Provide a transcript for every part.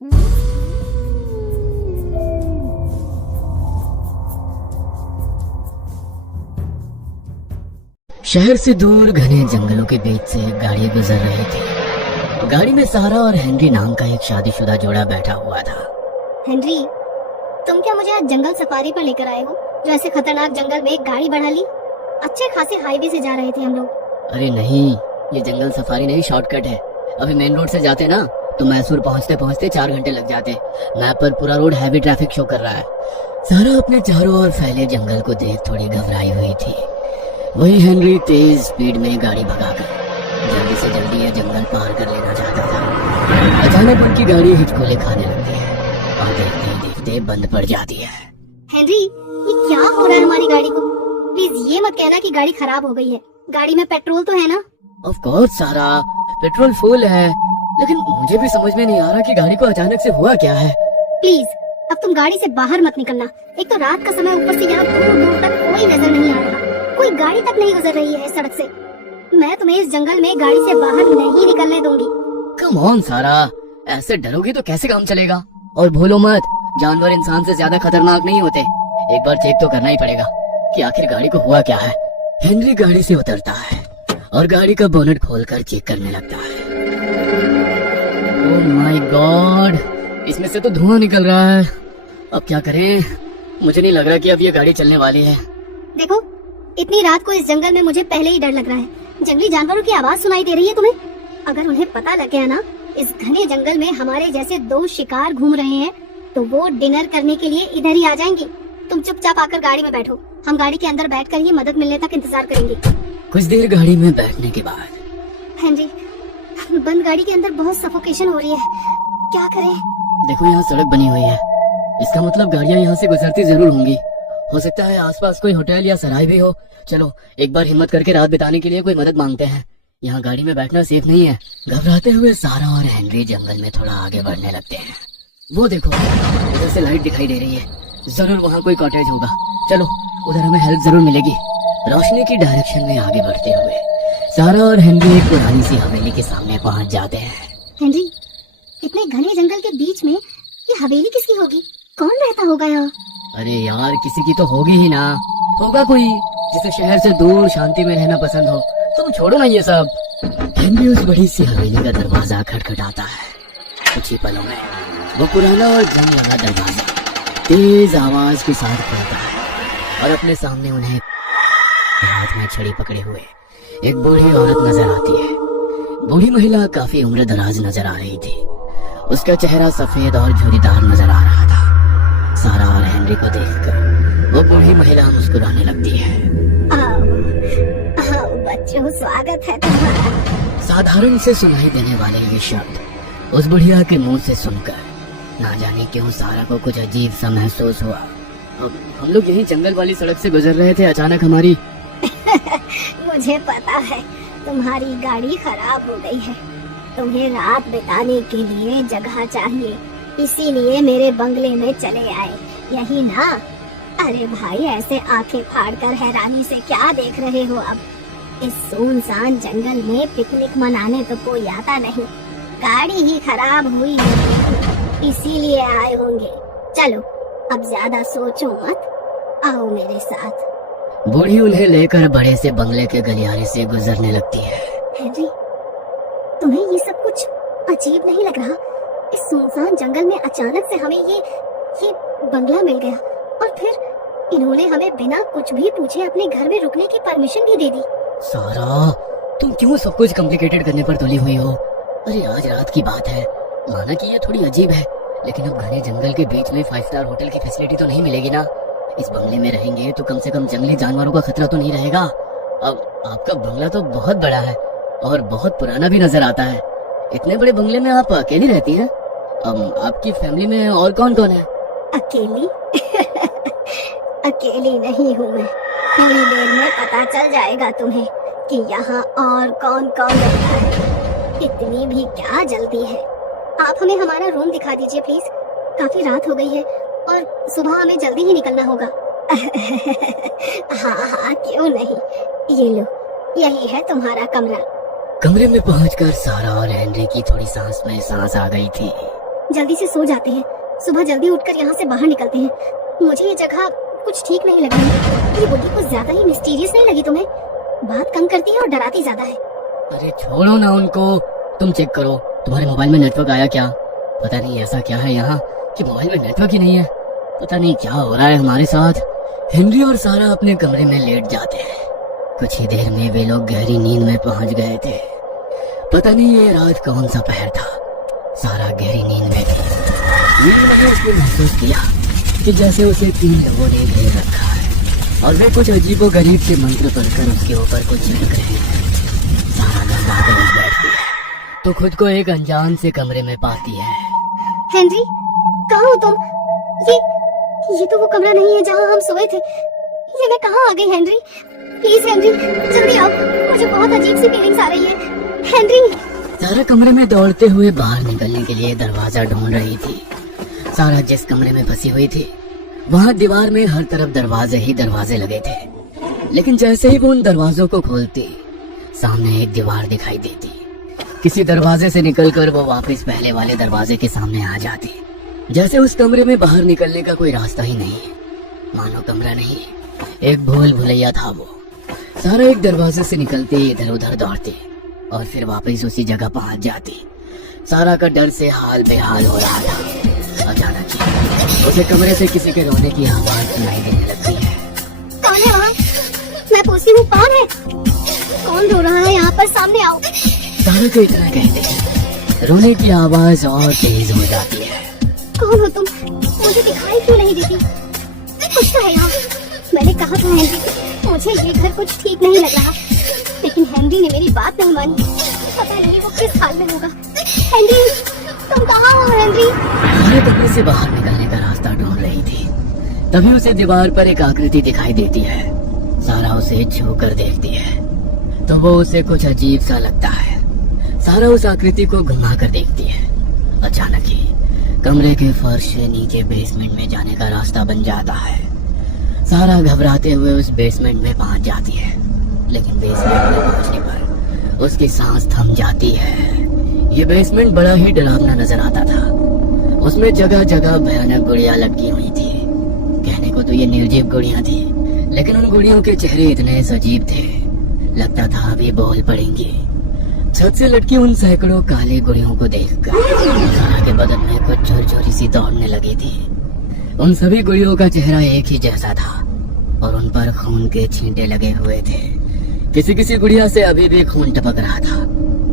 शहर से दूर घने जंगलों के बीच से एक गाड़ी गुजर रही थी। गाड़ी में सारा और हेनरी नाम का एक शादीशुदा जोड़ा बैठा हुआ था। हेनरी, तुम क्या मुझे आज जंगल सफारी पर लेकर आए हो? जो ऐसे खतरनाक जंगल में एक गाड़ी बढ़ा ली? अच्छे खासे हाईवे से जा रहे थे हम लोग। अरे नहीं, ये जंगल सफारी नहीं, शॉर्टकट है। अभी मेन रोड से जाते ना तो मैसूर पहुंचते पहुंचते 4 घंटे लग जाते। मैप पर पूरा रोड हैवी ट्रैफिक शो कर रहा है। सारा अपने चारों ओर फैले जंगल को देख थोड़ी घबराई हुई थी। वही हेनरी तेज स्पीड में गाड़ी भगाकर जल्दी से जल्दी ये जंगल पार कर लेना चाहता था। अचानक उनकी गाड़ी हिचकोले खाने लगती है और देखते ही देखते बंद पड़ जाती है। हेनरी, ये क्या हो रहा है हमारी गाड़ी को? प्लीज ये मत कहना कि गाड़ी खराब हो गई है। गाड़ी में पेट्रोल तो है ना? ऑफ कोर्स सारा, पेट्रोल फुल है, लेकिन मुझे भी समझ में नहीं आ रहा कि गाड़ी को अचानक से हुआ क्या है। प्लीज अब तुम गाड़ी से बाहर मत निकलना। एक तो रात का समय, ऊपर से यहाँ दूर दूर तक कोई नजर नहीं आ रहा, कोई गाड़ी तक नहीं गुजर रही है इस सड़क से। मैं तुम्हें इस जंगल में गाड़ी से बाहर नहीं निकलने दूंगी। कम ऑन सारा, ऐसे डरोगी तो कैसे काम चलेगा? और भूलो मत, जानवर इंसान से ज्यादा खतरनाक नहीं होते। एक बार चेक तो करना ही पड़ेगा कि आखिर गाड़ी को हुआ क्या है। हेनरी गाड़ी से उतरता है और गाड़ी का बोनट खोलकर चेक करने लगता है। ओह माय गॉड, इसमें से तो धुआं निकल रहा है। अब क्या करें? मुझे नहीं लग रहा कि अब ये गाड़ी चलने वाली है। देखो, इतनी रात को इस जंगल में मुझे पहले ही डर लग रहा है। जंगली जानवरों की आवाज सुनाई दे रही है तुम्हें? अगर उन्हें पता लग गया ना इस घने जंगल में हमारे जैसे 2 शिकार घूम रहे हैं, तो वो डिनर करने के लिए इधर ही आ जाएंगे। तुम चुपचाप आकर गाड़ी में बैठो। हम गाड़ी के अंदर बैठकर ही मदद मिलने तक इंतजार करेंगे। कुछ देर गाड़ी में बैठने के बाद, हेनरी, बंद गाड़ी के अंदर बहुत सफोकेशन हो रही है, क्या करें? देखो यहाँ सड़क बनी हुई है, इसका मतलब गाड़ियाँ यहाँ से गुजरती जरूर होंगी। हो सकता है आसपास कोई होटल या सराय भी हो। चलो एक बार हिम्मत करके रात बिताने के लिए कोई मदद मांगते हैं। यहाँ गाड़ी में बैठना सेफ नहीं है। घबराते हुए सारा और हेनरी जंगल में थोड़ा आगे बढ़ने लगते हैं। वो देखो, उधर से लाइट दिखाई दे रही है, जरूर वहाँ कोई कॉटेज होगा। चलो उधर हमें हेल्प जरूर मिलेगी। रोशनी की डायरेक्शन में आगे बढ़ते हुए सारा और हेनरी एक पुरानी सी हवेली के सामने पहुँच जाते हैं। हेनरी, इतने घने जंगल के बीच में ये हवेली किसकी होगी? कौन रहता होगा यहाँ? अरे यार, किसी की तो होगी ही ना। होगा कोई जिसे शहर से दूर शांति में रहना पसंद हो। तुम छोड़ो ना ये सब। हेनरी उस बड़ी सी हवेली का दरवाजा खटखटाता है। कुछ ही पलों में वो पुराना और जंग लगा दरवाजा तेज आवाज के साथ खुलता है और अपने सामने उन्हें हाथ में छड़ी पकड़े हुए एक बूढ़ी औरत नजर आती है। बूढ़ी महिला काफी उम्र दराज नजर आ रही थी। उसका चेहरा सफेद और झुर्रीदार नजर आ रहा था। सारा और हेनरी को देखकर वो बूढ़ी महिला मुस्कुराने लगती है। आओ बच्चों, स्वागत है तुम्हारा। साधारण से सुनाई देने वाले ये शब्द उस बुढ़िया के मुंह से सुनकर ना जाने क्यों सारा को कुछ अजीब सा महसूस हुआ। अब हम लोग यही जंगल वाली सड़क से गुजर रहे थे, अचानक हमारी मुझे पता है तुम्हारी गाड़ी खराब हो गई है। तुम्हें रात बिताने के लिए जगह चाहिए, इसीलिए मेरे बंगले में चले आए, यही ना? अरे भाई, ऐसे आंखें फाड़कर हैरानी से क्या देख रहे हो? अब इस सुनसान जंगल में पिकनिक मनाने तो कोई आता नहीं। गाड़ी ही खराब हुई है, इसीलिए आए होंगे। चलो अब ज्यादा सोचो मत, आओ मेरे साथ। बूढ़ी उन्हें लेकर बड़े से बंगले के गलियारे से गुजरने लगती है। हेनरी, तुम्हें ये सब कुछ अजीब नहीं लग रहा? इस सुनसान जंगल में अचानक से हमें ये बंगला मिल गया और फिर इन्होंने हमें बिना कुछ भी पूछे अपने घर में रुकने की परमिशन भी दे दी। सारा, तुम क्यों सब कुछ कॉम्प्लिकेटेड करने पर तुली हुई हो? अरे आज रात की बात है, माना कि ये थोड़ी अजीब है, लेकिन अब घने जंगल के बीच में 5 स्टार होटल की फैसिलिटी तो नहीं मिलेगी ना। इस बंगले में रहेंगे तो कम से कम जंगली जानवरों का खतरा तो नहीं रहेगा। अब आपका बंगला तो बहुत बड़ा है और बहुत पुराना भी नजर आता है। इतने बड़े बंगले में आप अकेली रहती हैं? आपकी फैमिली में और कौन कौन है? अकेली? अकेली नहीं हूँ मैं। थोड़ी देर में पता चल जाएगा तुम्हें कि यहाँ और कौन कौन रहता है। इतनी भी क्या जल्दी है? आप हमें हमारा रूम दिखा दीजिए प्लीज। काफी रात हो गई है और सुबह हमें जल्दी ही निकलना होगा। हाँ, क्यों नहीं। ये लो, यही है तुम्हारा कमरा। कमरे में पहुंचकर सारा और हेनरी की थोड़ी सांस में सांस आ गई थी। जल्दी से सो जाते हैं, सुबह जल्दी उठकर यहाँ से बाहर निकलते हैं। मुझे ये जगह कुछ ठीक नहीं लग रही। ये बुढ़ी कुछ ज्यादा ही मिस्टीरियस नहीं लगी तुम्हें? बात कम करती है और डराती ज्यादा है। अरे छोड़ो ना उनको, तुम चेक करो तुम्हारे मोबाइल में नेटवर्क आया क्या? पता नहीं ऐसा क्या है यहाँ कि मोबाइल में नेटवर्क ही नहीं है। पता नहीं क्या हो रहा है हमारे साथ। हेनरी और सारा अपने कमरे में लेट जाते हैं। कुछ ही देर में वे लोग गहरी नींद में पहुंच गए थे। पता नहीं ये रात कौन सा पहर था। सारा गहरी नींद में थी। नींद में उसने महसूस किया कि जैसे उसे 3 लोगों ने घेर रखा है और वे कुछ अजीबो गरीब से मंत्र पढ़कर उसके ऊपर कुछ छिड़क रहे हैं। सारा घबरा कर उठ बैठती है तो खुद को एक अनजान से कमरे में पाती है। हेनरी, कहाँ हो तुम? ये तो वो कमरा नहीं है जहाँ हम सोए थे। ये मैं कहाँ आ गई हेनरी? प्लीज हेनरी, जल्दी आओ, मुझे बहुत अजीब सी फीलिंग्स आ रही है। हेनरी! सारा कमरे में दौड़ते हुए बाहर निकलने के लिए दरवाजा ढूंढ रही थी। सारा जिस कमरे में फंसी हुई थी वहाँ दीवार में हर तरफ दरवाजे ही दरवाजे लगे थे, लेकिन जैसे ही वो उन दरवाजों को खोलती सामने एक दीवार दिखाई देती। किसी दरवाजे से निकलकर वो वापस पहले वाले दरवाजे के सामने आ जाती, जैसे उस कमरे में बाहर निकलने का कोई रास्ता ही नहीं है। मानो कमरा नहीं, एक भूल भुलैया था वो। सारा एक दरवाजे से निकलती इधर उधर दौड़ती और फिर वापस उसी जगह पहुंच जाती। सारा का डर से हाल बेहाल हो रहा था। अचानक ही उसे कमरे से किसी के रोने की आवाज सुनाई देने लगती है। कौन है वहाँ? मैं पूछती हूँ, कौन है? कौन रो रहा है यहाँ पर? सामने आओ। सारा को इतना कहते ही रोने की आवाज और तेज हो जाती है। कौन हो तुम? मुझे दिखाई क्यों नहीं देती? कुछ तो है यहाँ। मैंने कहा था हेनरी, मुझे ये घर कुछ ठीक नहीं लग रहा, लेकिन हेनरी ने मेरी बात नहीं मानी। पता नहीं वो किस हाल में होगा। हेनरी, तुम कहाँ हो हेनरी? सारा कमरे से बाहर निकलने का रास्ता ढूंढ रही थी, तभी उसे दीवार पर एक आकृति दिखाई देती है। सारा उसे छू कर देखती है तो वो उसे कुछ अजीब सा लगता है। सारा उस आकृति को घुमा कर देखती है। अचानक ही कमरे के फर्श से नीचे बेसमेंट में जाने का रास्ता बन जाता है। सारा घबराते हुए उस बेसमेंट में पहुंच जाती है, लेकिन बेसमेंट में पहुंचने पर उसकी सांस थम जाती है। ये बेसमेंट बड़ा ही डरावना नजर आता था। उसमें जगह जगह भयानक गुड़ियां लटकी हुई थी। कहने को तो ये निर्जीव गुड़ियां थी, लेकिन उन गुड़ियों के चेहरे इतने सजीव थे, लगता था अभी बोल पड़ेंगे। छत से लटकी उन सैकड़ों काली गुड़ियों को देखकर सारा के बदन में कुछ झुरझुरी सी दौड़ने लगी थी। उन सभी गुड़ियों का चेहरा एक ही जैसा था और उन पर खून के छींटे लगे हुए थे। किसी किसी गुड़िया से अभी भी खून टपक रहा था,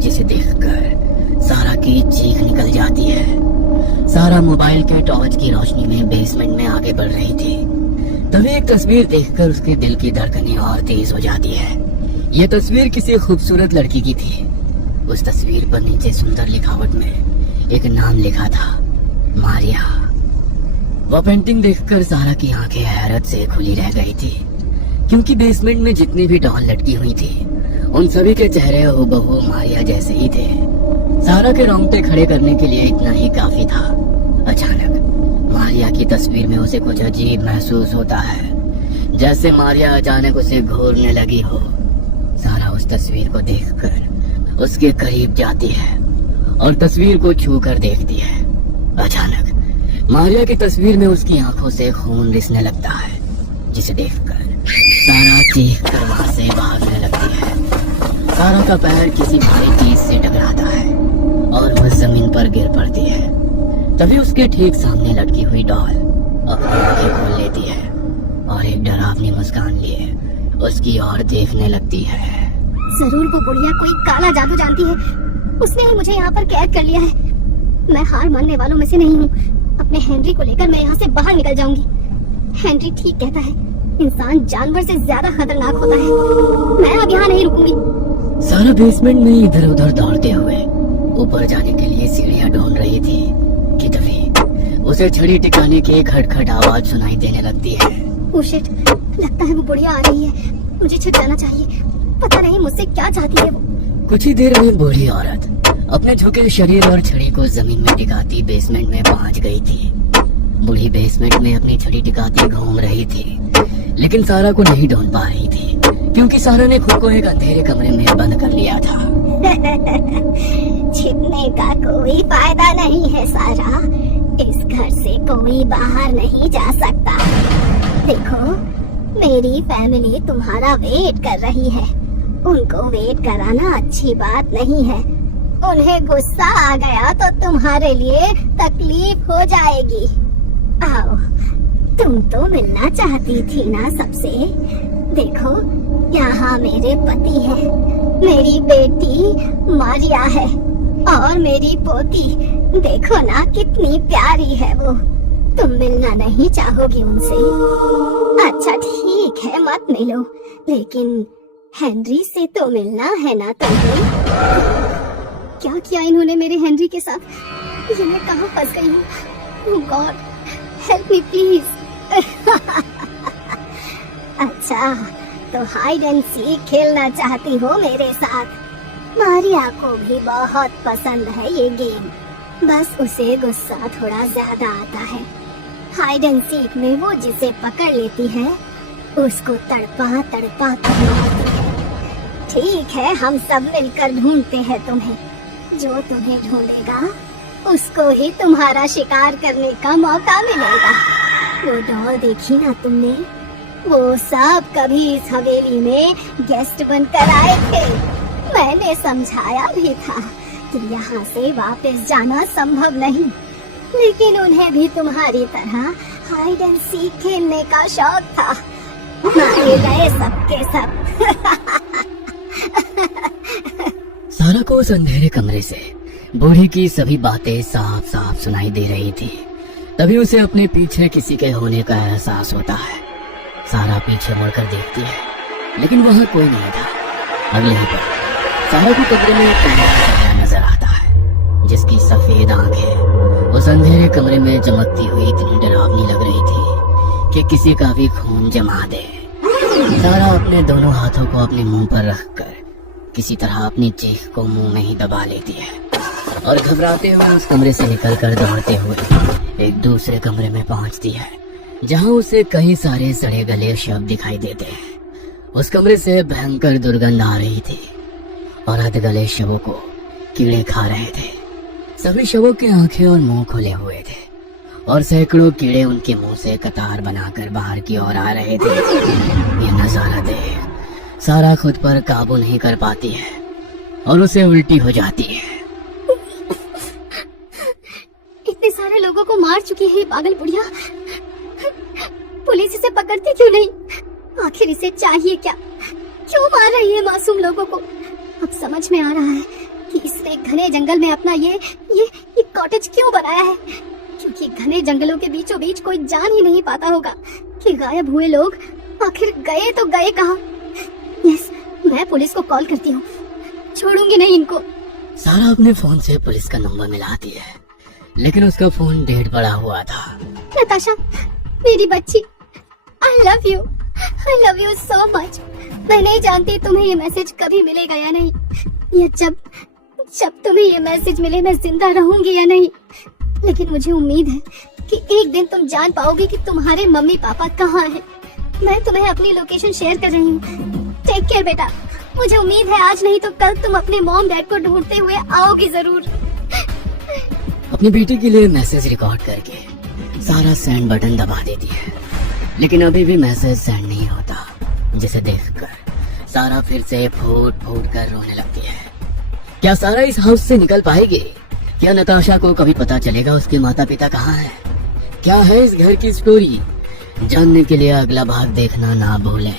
जिसे देखकर सारा की चीख निकल जाती है। सारा मोबाइल के टॉर्च की रोशनी में बेसमेंट में आगे बढ़ रही थी, तभी एक तस्वीर देखकर उसके दिल की धड़कनें और तेज हो जाती है। ये तस्वीर किसी खूबसूरत लड़की की थी। उस तस्वीर पर नीचे सुंदर लिखावट में एक नाम लिखा था, मारिया। वह पेंटिंग देखकर सारा की आंखें हैरत से खुली रह गई थी, क्योंकि बेसमेंट में जितनी भी डॉल लटकी हुई थी उन सभी के चेहरे हूबहू मारिया जैसे ही थे। सारा के रोंगटे खड़े करने के लिए इतना ही काफी था। अचानक मारिया की तस्वीर में उसे कुछ अजीब महसूस होता है, जैसे मारिया अचानक उसे घूरने लगी हो। सारा उस तस्वीर को देखकर उसके करीब जाती है और तस्वीर को छू कर देखती है। अचानक मारिया की तस्वीर में उसकी आंखों से खून रिसने लगता है, जिसे देखकर सारा चीख कर वहां से भागने लगती है। सारा का पैर किसी भारी चीज से टकराता है और वह जमीन पर गिर पड़ती है। तभी उसके ठीक सामने लटकी हुई डॉल अपनी आंखें खोल लेती है और एक डरावनी मुस्कान लिए उसकी ओर देखने लगती है। जरूर वो बुढ़िया कोई काला जादू जानती है, उसने ही मुझे यहाँ पर कैद कर लिया है। मैं हार मानने वालों में से नहीं हूँ। अपने हेनरी को लेकर मैं यहाँ से बाहर निकल जाऊंगी। हेनरी ठीक कहता है, इंसान जानवर से ज्यादा खतरनाक होता है। मैं अब यहाँ नहीं रुकूंगी। सारा बेसमेंट में इधर उधर दौड़ते हुए ऊपर जाने के लिए सीढ़ियाँ ढूंढ रही थी कि तभी उसे छड़ी टिकाने की खटखट आवाज सुनाई देने लगती है। ओह शिट, लगता है वो बुढ़िया आ रही है। मुझे छिप जाना चाहिए। पता नहीं मुझसे क्या चाहती है वो। कुछ ही देर में बूढ़ी औरत अपने झुके शरीर और छड़ी को जमीन में टिकाती बेसमेंट में पहुंच गई थी। बूढ़ी बेसमेंट में अपनी छड़ी टिकाती घूम रही थी, लेकिन सारा को नहीं ढूंढ पा रही थी, क्योंकि सारा ने खुद को एक अंधेरे कमरे में बंद कर लिया था। छिपने करने का कोई फायदा नहीं है सारा। इस घर से कोई बाहर नहीं जा सकता। देखो, मेरी फैमिली तुम्हारा वेट कर रही है। उनको वेट कराना अच्छी बात नहीं है। उन्हें गुस्सा आ गया तो तुम्हारे लिए तकलीफ हो जाएगी। आओ, तुम तो मिलना चाहती थी ना सबसे। देखो, यहाँ मेरे पति है, मेरी बेटी मारिया है और मेरी पोती। देखो ना कितनी प्यारी है वो। तुम मिलना नहीं चाहोगी उनसे? अच्छा ठीक है, मत मिलो, लेकिन हेनरी से तो मिलना है ना तुम्हें। क्या किया इन्होंने मेरे हेनरी के साथ? ये मैं कहाँ फंस गई हूँ? ओह गॉड, हेल्प मी प्लीज। अच्छा, तो हाइड एंड सीक खेलना चाहती हो मेरे साथ? मारिया को भी बहुत पसंद है ये गेम, बस उसे गुस्सा थोड़ा ज्यादा आता है। हाइड एंड सीक में वो जिसे पकड़ लेती है उसको तड़पा तड़पा कर मारती है। ठीक है, हम सब मिलकर ढूंढते हैं तुम्हें। जो तुम्हें ढूंढेगा उसको ही तुम्हारा शिकार करने का मौका मिलेगा। वो डॉल देखी ना तुमने? वो सब कभी इस हवेली में गेस्ट बनकर आए थे। मैंने समझाया भी था कि यहाँ से वापस जाना संभव नहीं, लेकिन उन्हें भी तुम्हारी तरह हाइड एंड सीक खेलने का शौक था। मारे गए सबके सब। सारा को उस अंधेरे कमरे से बूढ़ी की सभी बातें साफ साफ सुनाई दे रही थी। तभी उसे अपने पीछे किसी के होने का एहसास होता है। सारा पीछे मुड़कर देखती है, लेकिन वहाँ कोई नहीं था। अगले ही पल सारा को कमरे में एक कमरा नजर आता है, जिसकी सफेद आंखें उस अंधेरे कमरे में चमकती हुई इतनी डरावनी लग रही थी कि किसी का भी खून जमा दे। सारा अपने दोनों हाथों को अपने मुंह पर रखकर किसी तरह अपनी चीख को मुंह में ही दबा लेती है और घबराते हुए उस कमरे से निकलकर दौड़ते हुए एक दूसरे कमरे में पहुंचती है, जहां उसे कई सारे सड़े गले शव दिखाई देते हैं। उस कमरे से भयंकर दुर्गंध आ रही थी और अधगले शवों को कीड़े खा रहे थे। सभी शवों की आंखें और मुंह खुले हुए थे और सैकड़ों कीड़े उनके मुंह से कतार बनाकर बाहर की ओर आ रहे थे। ये नजारा देख सारा खुद पर काबू नहीं कर पाती है और उसे उल्टी हो जाती है। इतने सारे लोगों को मार चुकी है ये पागल बुढ़िया। पुलिस इसे पकड़ती क्यों नहीं? आखिर इसे चाहिए क्या? क्यों मार रही है मासूम लोगों को? अब समझ में आ रहा है कि इसने घने जंगल में अपना ये कॉटेज क्यों बनाया है, क्योंकि घने जंगलों के बीचों बीच कोई जान ही नहीं पाता होगा कि गायब हुए लोग आखिर गए तो गए कहाँ। यस, मैं पुलिस को कॉल करती हूँ, छोड़ूंगी नहीं इनको। सारा अपने फोन से पुलिस का नंबर मिलाती है, लेकिन उसका फोन डेड पड़ा हुआ था। नताशा, मेरी बच्ची, I love you so much. मैं नहीं जानती तुम्हें ये मैसेज कभी मिलेगा या नहीं, या जब तुम्हें ये मैसेज मिले मैं जिंदा रहूंगी या नहीं, लेकिन मुझे उम्मीद है कि एक दिन तुम जान पाओगे कि तुम्हारे मम्मी पापा कहाँ हैं। मैं तुम्हें अपनी लोकेशन शेयर कर रही हूँ। टेक केयर बेटा। मुझे उम्मीद है आज नहीं तो कल तुम अपने मॉम डैड को ढूंढते हुए आओगी जरूर। अपनी बेटी के लिए मैसेज रिकॉर्ड करके सारा सेंड बटन दबा देती है, लेकिन अभी भी मैसेज सेंड नहीं होता, जिसे देखकर सारा फिर से फूट फूट कर रोने लगती है। क्या सारा इस हाउस से निकल पाएगी? क्या नताशा को कभी पता चलेगा उसके माता पिता कहाँ हैं? क्या है इस घर की स्टोरी? जानने के लिए अगला भाग देखना ना भूलें।